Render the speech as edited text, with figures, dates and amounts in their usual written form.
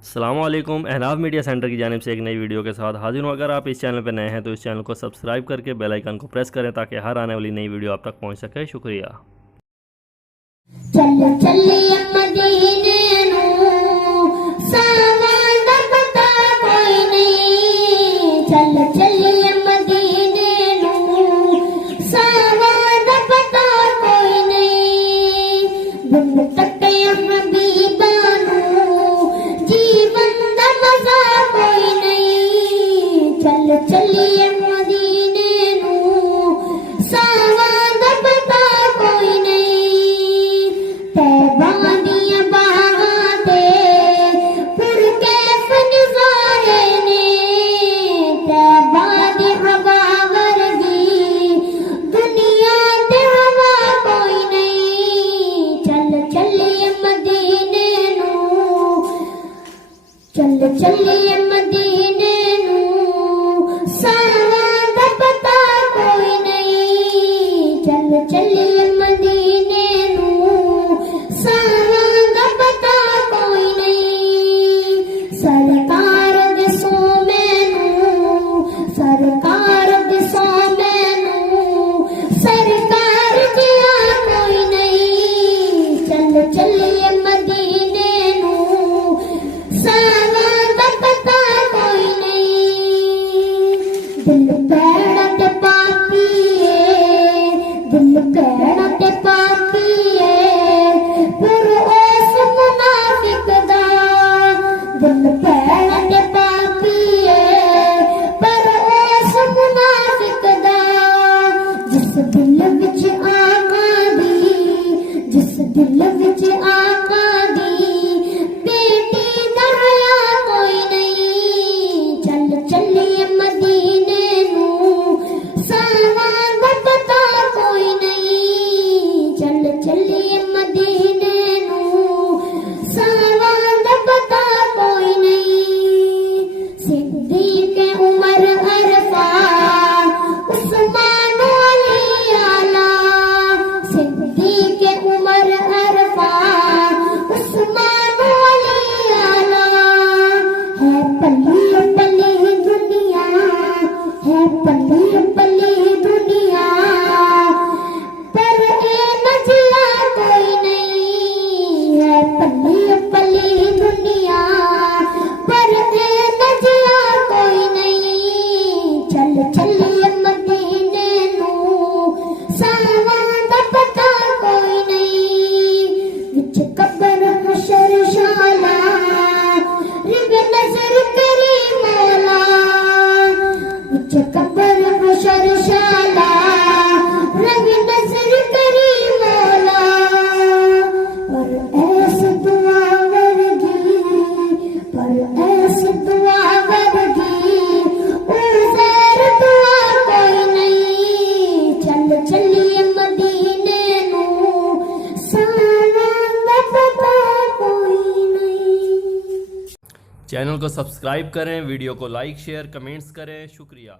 अस्सलामुअलैकुम। अहनाफ media centre की जानिब से एक नई वीडियो के साथ हाजिर हूँ। अगर आप इस चैनल पर नए हैं तो इस चैनल को सब्सक्राइब करके बेल आइकन को प्रेस करें ताकि हर आने वाली नई वीडियो आप तक पहुँच सके। शुक्रिया। चल चलिए मदीने नू सावन पता कोई नहीं। चल चलिए मदीने नू सावन पता कोई नहीं। बिन तके हबीबा नू जीवन दा मजा कोई नहीं। चल चलिए मदीने नू सावन पता कोई नहीं। तैबा दियां बाहां ते फिर कैफ नज़ारे ने। तैबा दी हवा वर्गी दुनिया ते हवा कोई नहीं। चल चलिए मदीने नू चल चलिए मदीने नू सावन दा पता कोई नहीं। चल चलिए मदीने नू सावन दा पता कोई नहीं। सरकार दे सोमे नू सरकार दे सोमे नू सरकार जिया कोई नहीं। चल चलिए मदीने नू सावन दा पता कोई नहीं। दिल कहना ते पापी है दिल कहना ते पापी है पर उस मुनाफिक दा। दिल कहना ते पापी है पर उस मुनाफिक दा। जिस दिल विच आका दी जिस दिल विच आका दी बेटी दा हया कोई नहीं। चल चलिए मदीने नू सावन दा पता कोई नहीं। चल चलिए मदीने नू सावन दा पता कोई नहीं। सिद्दीक उमर अरफा उस्मान अली आला। सिद्दीक उमर अरफा उस्मान अली आला। है पली पली दुनिया है पली पली दुनिया पर ए नजला कोई नहीं। है पली पली दुनिया पर ए नजला कोई नहीं। चल चलिए मदीने नू सावन दा पता कोई नहीं। विच कब्र हशर शाला रिग नजर करी मौला। विच कब्र हशर शाला रंग नजर करी मौला। पर ऐस दुआ वर्गी उज़र दुआ कोई नहीं। चल चलिए मदीने नू सावन दा पता कोई नहीं। चैनल को सब्सक्राइब करें, वीडियो को लाइक शेयर कमेंट्स करें। शुक्रिया।